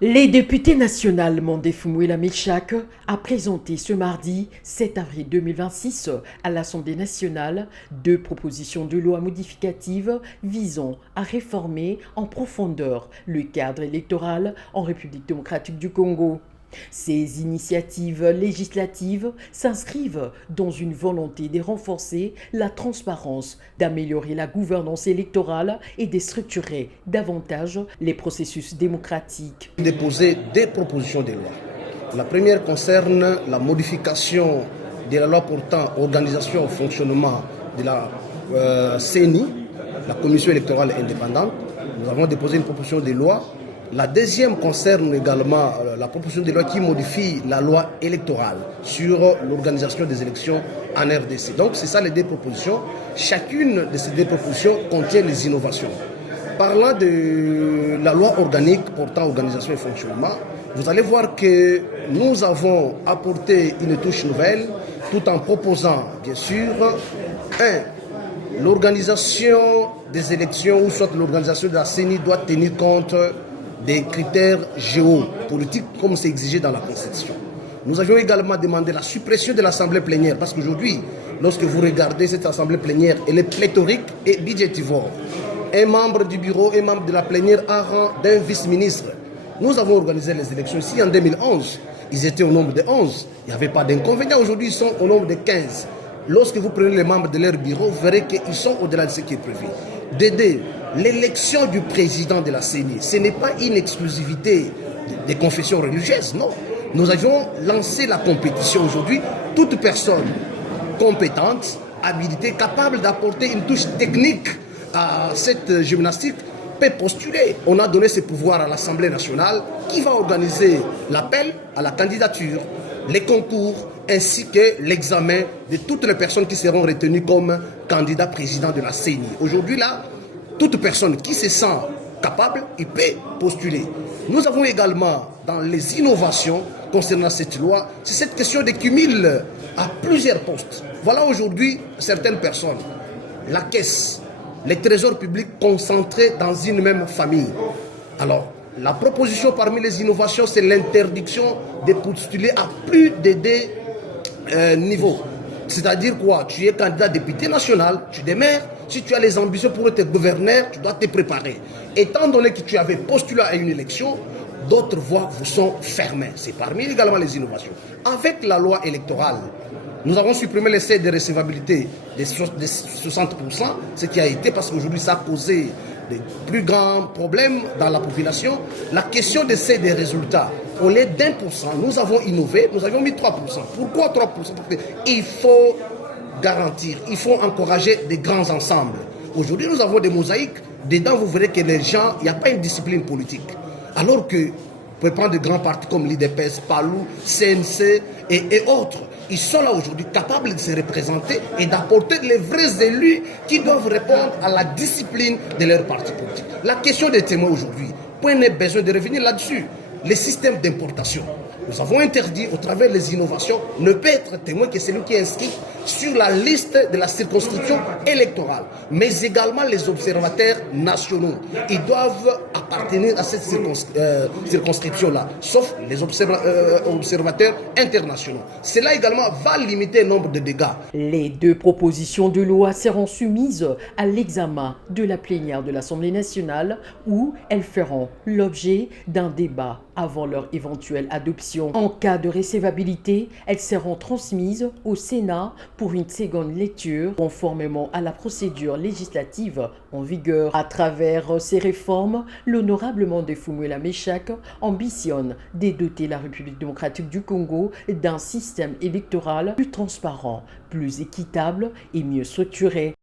Les députés nationaux Mandé Fumouela Mechak a présenté ce mardi 7 avril 2026 à l'Assemblée nationale deux propositions de loi modificatives visant à réformer en profondeur le cadre électoral en République démocratique du Congo. Ces initiatives législatives s'inscrivent dans une volonté de renforcer la transparence, d'améliorer la gouvernance électorale et de structurer davantage les processus démocratiques. Déposer des propositions de loi. La première concerne la modification de la loi portant organisation et fonctionnement de la CENI, la Commission électorale indépendante. Nous avons déposé une proposition de loi. La deuxième concerne également la proposition de loi qui modifie la loi électorale sur l'organisation des élections en RDC. Donc c'est ça les deux propositions. Chacune de ces deux propositions contient des innovations. Parlant de la loi organique portant organisation et fonctionnement, vous allez voir que nous avons apporté une touche nouvelle tout en proposant bien sûr l'organisation des élections ou soit l'organisation de la CENI doit tenir compte des critères géopolitiques comme c'est exigé dans la Constitution. Nous avions également demandé la suppression de l'Assemblée plénière parce qu'aujourd'hui, lorsque vous regardez cette Assemblée plénière, elle est pléthorique et budgétivore. Un membre du bureau, un membre de la plénière à rang d'un vice-ministre. Nous avons organisé les élections ici en 2011. Ils étaient au nombre de 11. Il n'y avait pas d'inconvénient. Aujourd'hui, ils sont au nombre de 15. Lorsque vous prenez les membres de leur bureau, vous verrez qu'ils sont au-delà de ce qui est prévu. D'aider l'élection du président de la CENI, ce n'est pas une exclusivité des confessions religieuses, non. Nous avions lancé la compétition aujourd'hui. Toute personne compétente, habilitée, capable d'apporter une touche technique à cette gymnastique peut postuler. On a donné ce pouvoir à l'Assemblée nationale qui va organiser l'appel à la candidature, les concours ainsi que l'examen de toutes les personnes qui seront retenues comme candidats président de la CENI. Aujourd'hui là, toute personne qui se sent capable, il peut postuler. Nous avons également dans les innovations concernant cette loi, c'est cette question de cumul à plusieurs postes. Voilà aujourd'hui certaines personnes, la caisse, les trésors publics concentrés dans une même famille. Alors, la proposition parmi les innovations, c'est l'interdiction de postuler à plus de deux niveaux. C'est-à-dire quoi? Tu es candidat député national, tu demeures. Si tu as les ambitions pour être gouverneur, tu dois te préparer. Étant donné que tu avais postulé à une élection, d'autres voies vous sont fermées. C'est parmi également les innovations. Avec la loi électorale, nous avons supprimé les seuils de recevabilité de 60%, ce qui a été parce qu'aujourd'hui ça a causé de plus grands problèmes dans la population. La question des seuils des résultats, au lieu d'1%, nous avons innové, nous avions mis 3%. Pourquoi 3%? Parce qu'il faut garantir, il faut encourager des grands ensembles. Aujourd'hui, nous avons des mosaïques. Dedans, vous verrez que les gens, il n'y a pas une discipline politique. Alors que, vous pouvez prendre de grands partis comme l'IDPS, PALU, CNC et autres. Ils sont là aujourd'hui capables de se représenter et d'apporter les vrais élus qui doivent répondre à la discipline de leur parti politique. La question des témoins aujourd'hui, point n'est besoin de revenir là-dessus. Les systèmes d'importation. Nous avons interdit, au travers des innovations, ne peut être témoin que celui qui est inscrit sur la liste de la circonscription électorale, mais également les observateurs nationaux. Ils doivent appartenir à cette circonscription-là, sauf les observateurs internationaux. Cela également va limiter le nombre de dégâts. Les deux propositions de loi seront soumises à l'examen de la plénière de l'Assemblée nationale où elles feront l'objet d'un débat avant leur éventuelle adoption. En cas de recevabilité, elles seront transmises au Sénat pour une seconde lecture, conformément à la procédure législative en vigueur. À travers ces réformes, l'honorable Mandé Fumouela Mechak ambitionne de doter la République démocratique du Congo d'un système électoral plus transparent, plus équitable et mieux structuré.